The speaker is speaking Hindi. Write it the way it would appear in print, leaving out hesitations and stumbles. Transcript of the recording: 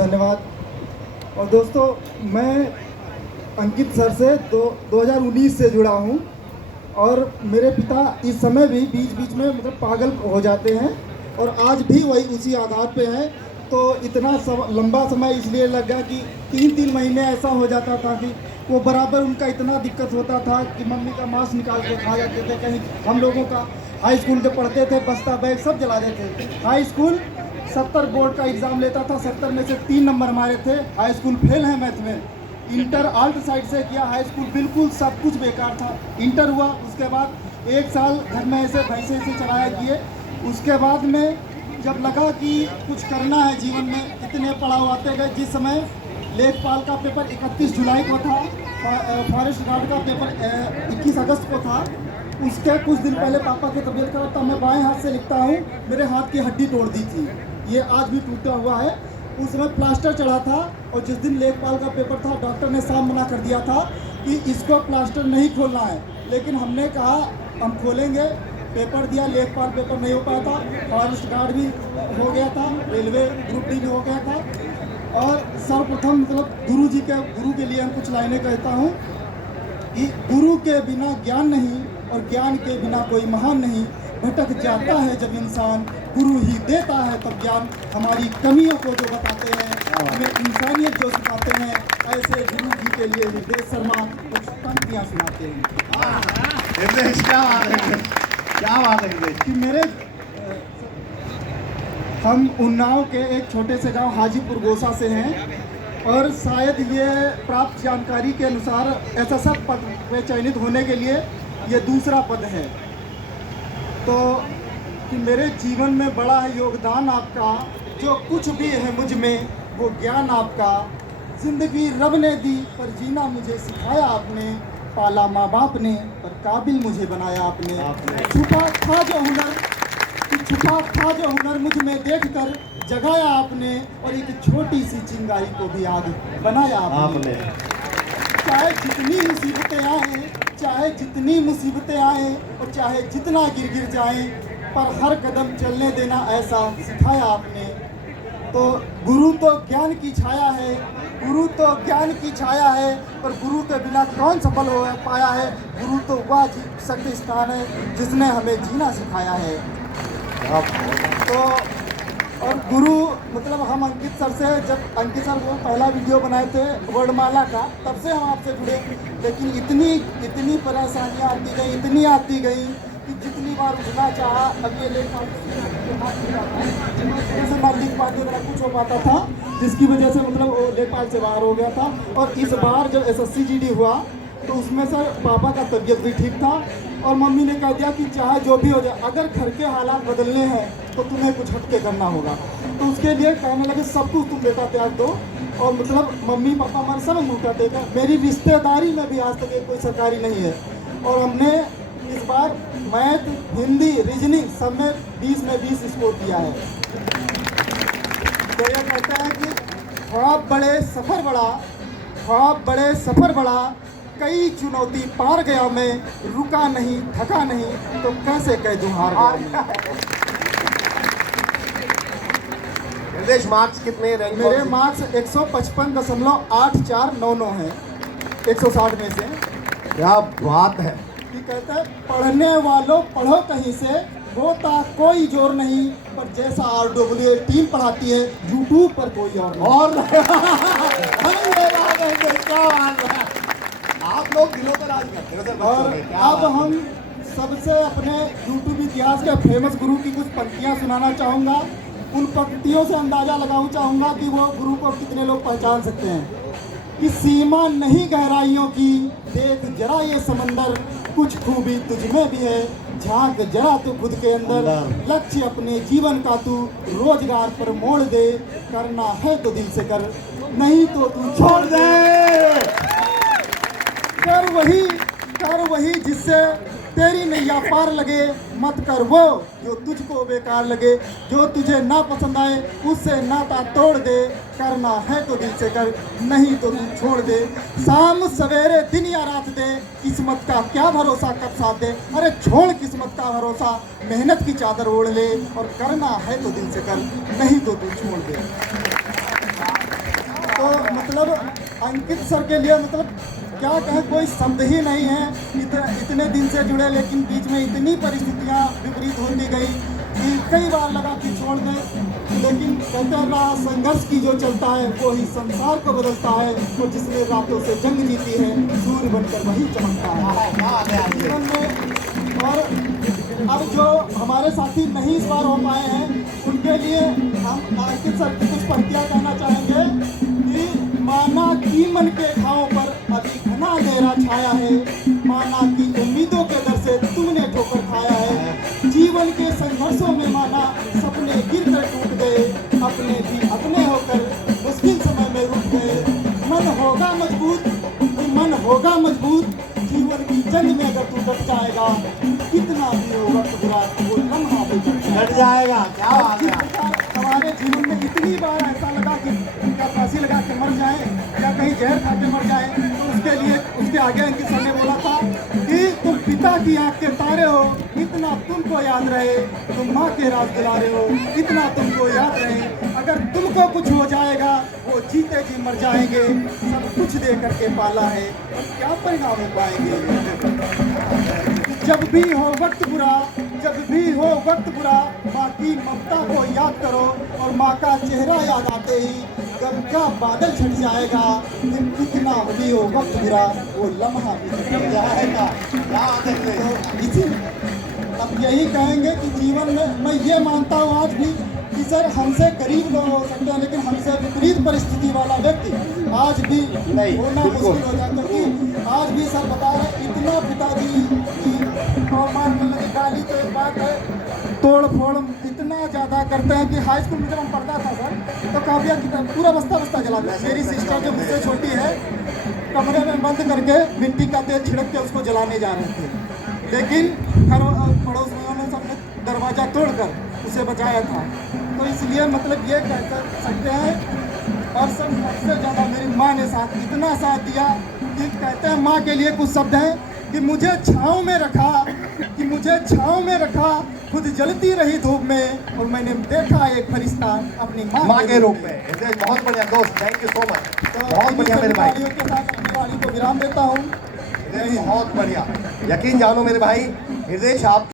धन्यवाद। और दोस्तों, मैं अंकित सर से 2019 से जुड़ा हूँ और मेरे पिता इस समय भी बीच बीच में मतलब पागल हो जाते हैं और आज भी वही उसी आधार पे हैं। तो इतना लंबा समय इसलिए लग गया कि 3-3 महीने ऐसा हो जाता था कि वो बराबर उनका इतना दिक्कत होता था कि मम्मी का मांस निकाल के खा जाते थे। कहीं हम लोगों का हाई स्कूल जब पढ़ते थे बस्ता बैग सब जला देते थे। हाई स्कूल 70 बोर्ड का एग्ज़ाम लेता था, 70 में से 3 नंबर हमारे थे। हाई स्कूल फेल है मैथ में। इंटर आल्ट साइड से किया, हाई स्कूल बिल्कुल सब कुछ बेकार था। इंटर हुआ, उसके बाद 1 साल घर में ऐसे भैंसे से चलाया किए। उसके बाद में जब लगा कि कुछ करना है जीवन में, इतने पड़ाव आते गए। जिस समय लेखपाल का पेपर 31 जुलाई को था, फॉरेस्ट गार्ड का पेपर 21 अगस्त को था। उसके कुछ दिन पहले पापा की तबीयत खराब था, मैं बाएं हाथ से लिखता हूँ, मेरे हाथ की हड्डी तोड़ दी थी, ये आज भी टूटा हुआ है। उस समय प्लास्टर चढ़ा था और जिस दिन लेखपाल का पेपर था डॉक्टर ने साफ मना कर दिया था कि इसको प्लास्टर नहीं खोलना है, लेकिन हमने कहा हम खोलेंगे। पेपर दिया, लेखपाल पेपर नहीं हो पाया था, फॉरेस्ट गार्ड भी हो गया था, रेलवे ग्रुप डी भी हो गया था। और सर्वप्रथम मतलब गुरु के लिए हम कुछ लाइनें कहता हूँ कि गुरु के बिना ज्ञान नहीं और ज्ञान के बिना कोई महान नहीं। भटक जाता है जब इंसान, गुरु ही देता है तब ज्ञान। हमारी कमियों को जो बताते हैं, हमें इंसानियत जो सिखाते हैं, ऐसे गुरु जी के लिए हृदय शर्मा कुछ पंक्तियाँ सुनाते हैं। क्या बात है कि मेरे हम उन्नाव के एक छोटे से गांव हाजीपुर गोसा से हैं और शायद ये प्राप्त जानकारी के अनुसार एसएसएफ पद में चयनित होने के लिए ये दूसरा पद है। तो कि मेरे जीवन में बड़ा है योगदान आपका, जो कुछ भी है मुझ में वो ज्ञान आपका। जिंदगी रब ने दी पर जीना मुझे सिखाया आपने, पाला माँ बाप ने पर काबिल मुझे बनाया आपने। छुपा था जो हुनर मुझ में देखकर जगाया आपने, और एक छोटी सी चिंगारी को भी आग बनाया आपने। चाहे जितनी मुसीबतें आए और चाहे जितना गिर जाएं, पर हर कदम चलने देना ऐसा सिखाया आपने। तो गुरु तो ज्ञान की छाया है, पर गुरु के बिना कौन सफल हो पाया है। गुरु तो वह शक्ति स्थान है जिसने हमें जीना सिखाया है। तो और गुरु मतलब हम अंकित सर से, जब अंकित सर वो पहला वीडियो बनाए थे वर्णमाला का, तब से हम आपसे जुड़े। लेकिन इतनी परेशानियाँ आती गई कि जितनी बार उठना चाहा, अब ये लेखपाल जैसे ना लिख पाते ना कुछ हो पाता था, जिसकी वजह से मतलब वो लेखपाल से बाहर हो गया था। और इस बार जब SSC GD हुआ तो उसमें सर पापा का तबीयत भी ठीक था और मम्मी ने कह दिया कि चाहे जो भी हो जाए, अगर घर के हालात बदलने हैं तो तुम्हें कुछ हटके करना होगा। तो उसके लिए कहने लगे सब कुछ तुम बेटा त्याग दो। और मतलब मम्मी पापा हमारे सब मुँह देगा। मेरी रिश्तेदारी में भी आज तक कोई सरकारी नहीं है। और हमने इस बार मैथ, हिंदी, रीजनिंग सब में 20 में 20 स्कोर किया है। तो ये कहता है कि ख्वाब बड़े सफ़र बड़ा, कई चुनौती पार गया मैं, रुका नहीं थका नहीं तो कैसे कह दूं हार गया। निर्देश मार्क्स कितने रैंक? मेरे मार्क्स 155.8499 हैं 160 में से। क्या बात है। कि कहता है पढ़ने वालों पढ़ो कहीं से, होता कोई जोर नहीं, पर जैसा RWA टीम पढ़ाती है YouTube पर कोई और आप लोग दिलों पर राज करते हो सर। और अब हम सबसे अपने YouTube इतिहास के फेमस गुरु की कुछ पंक्तियाँ सुनाना चाहूँगा। उन पंक्तियों से अंदाज़ा लगाना चाहूँगा कि वो गुरु को कितने लोग पहचान सकते हैं। कि सीमा नहीं गहराइयों की, देख जरा ये समंदर, कुछ खूबी तुझमें भी है, झांक जरा तू खुद के अंदर। लक्ष्य अपने जीवन का तू रोजगार पर मोड़ दे, करना है तो दिल से कर, नहीं तो तू छोड़ दे। कर वही जिससे तेरी नैया पार लगे, मत कर वो जो तुझको बेकार लगे। जो तुझे ना पसंद आए उससे नाता तोड़ दे, करना है तो दिल से कर, नहीं तो तू छोड़ दे। शाम सवेरे दिन या रात दे, किस्मत का क्या भरोसा कब साथ दे। अरे छोड़ किस्मत का भरोसा, मेहनत की चादर ओढ़ ले, और करना है तो दिल से कर, नहीं तो तू छोड़ दे। मतलब अंकित सर के लिए मतलब क्या कहें, कोई शब्द ही नहीं है। इतने दिन से जुड़े, लेकिन बीच में इतनी परिस्थितियाँ विपरीत होती गई कि कई बार लगा कि छोड़ दें, लेकिन कहते हैं रहा संघर्ष की जो चलता है वो ही संसार को बदलता है। वो जिसने रातों से जंग जीती है, सूर्य बनकर वही चमकता है जीवन में। और अब जो हमारे साथी नहीं इस बार हो पाए हैं, उनके लिए हम अंकित सर की कुछ पंक्तियाँ कहना चाहेंगे कि माना की मन के घावों पर अभी घना अंधेरा छाया है, माना की उम्मीदों के दर से तुमने ठोकर खाया है, जीवन के संघर्षों में माना सपने गिर कर टूट गए, अपने भी अपने होकर मुश्किल समय में रुक गए। मन होगा मजबूत, मन होगा मजबूत, जीवन की जंग में अगर तू डट जाएगा, कितना भी हो वक्त बुरा वो लम्हा भी डट जाएगा। क्या बात जिस है। प्रकार हमारे जीवन में इतनी बार ऐसा लगा कि उनका फांसी लगा के मर जाए या कहीं जहर खा के मर जाए, तो उसके लिए उसके आगे अंकित सर ने बोला था कि तुम पिता की आंख के तारे हो, इतना तुमको याद रहे, तुम माँ के राज दिलारे हो, इतना तुमको याद रहे, अगर तुमको कुछ हो जाएगा वो जीते जी मर जाएंगे, सब कुछ दे करके पाला है और क्या परिणाम हो पाएंगे। जब भी हो वक्त बुरा, जब भी हो वक्त बुरा, माँ की ममता को याद करो, और माँ का चेहरा याद आते ही गम का बादल छट जाएगा। कितना भी हो वक्त बुरा वो लम्हा भी छट जाएगा। क्या बात है हिरदेश। तो इसी अब यही कहेंगे कि जीवन में मैं ये मानता हूँ आज भी कि सर हमसे गरीब लोग हो सकते हैं, लेकिन हमसे विपरीत परिस्थिति वाला व्यक्ति आज भी नहीं, होना बिल्कुल। मुश्किल हो जाता है। क्योंकि आज भी सर बता रहे इतना पिताजी की और मान लगे गाली तो एक बात है, तोड़ फोड़ इतना ज़्यादा करते हैं कि हाई स्कूल में जब हम पढ़ता था सर, तो काफिया किताब पूरा बस्ता बस्ता जलाते हैं। मेरी सिस्टर जो मुझसे छोटी है, कमरे में बंद करके मिट्टी का तेल छिड़क के उसको जलाने जा रहे थे, लेकिन पड़ोस वालों ने सबने दरवाज़ा तोड़कर उसे बचाया था। तो इसलिए मतलब ये कह सकते हैं, और सबसे ज़्यादा मेरी माँ ने साथ इतना साथ दिया कि कहते हैं माँ के लिए कुछ शब्द हैं कि मुझे छाँव में रखा, कि मुझे छाँव में रखा, खुद जलती रही धूप में, और मैंने देखा एक फरिश्ता अपनी माँ के रूप में। हिरदेश बहुत बढ़िया दोस्त, थैंक यू सो मच। तो बहुत बढ़िया मेरे भाई। तालियों के साथ अपनी वाणी को विराम देता हूँ। हिरदेश बहुत बढ़िया। यकीन जानो मेरे भाई, हिरदेश आप